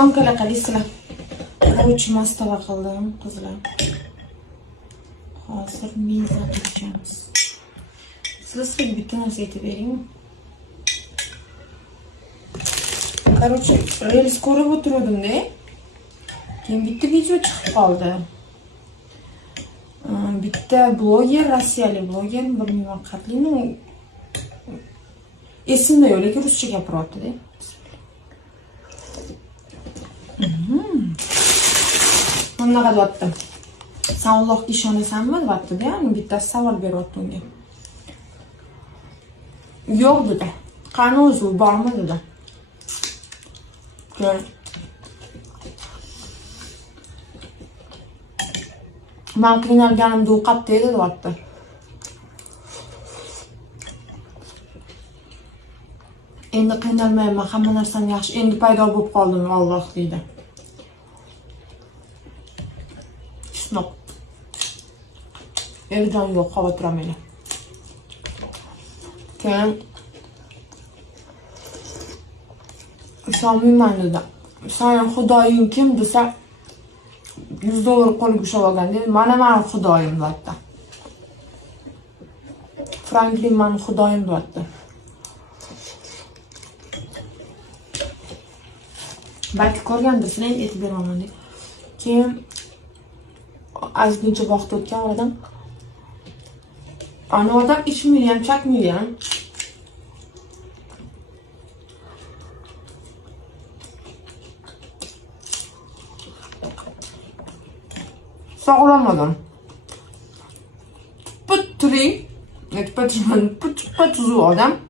Tonkala qalaysizlar. Korоче, mastava qildim, qizlar. Hozir meza qilamiz. Sizga bitta narsa aytib bering. Короче, reels ko'rib o'tirdim-da. Keyin bitta video chiqib qoldi. Bitta bloger, rossiyalik bloger, bilmayman qatlini esimda yo'q, lekin ruscha gapiryapti-da. Bunaqa deyapti. Sen Allohga ishonasanmi deyapti-da, bittasi savol beryapti unga. Yo'q dedi. Qani o'zi bormi dedi. Men qiynalganimda u qatda edi deyapti. Endi qiynalmayman, hamma narsam yaxshi. Endi paydo bo'lib qoldim, Alloh deydi. Snop. Eljon yo'q, xavotirlanmanglar. Keyin ishonmayman dedi. Sen xudoying kim desa $100 qo'liga ushlab olgan dedi. Mana men xudoyim deyapti. Franklin men xudoyim deyapti. Balki ko'rgandirsiz, aytib beraman deb. Keyin ozgincha vaqt o'tgan oradan ana odam ichmaydi ham, chakmaydi ham. Sağlam adam. Pıt türi. Pıt tuzu adam.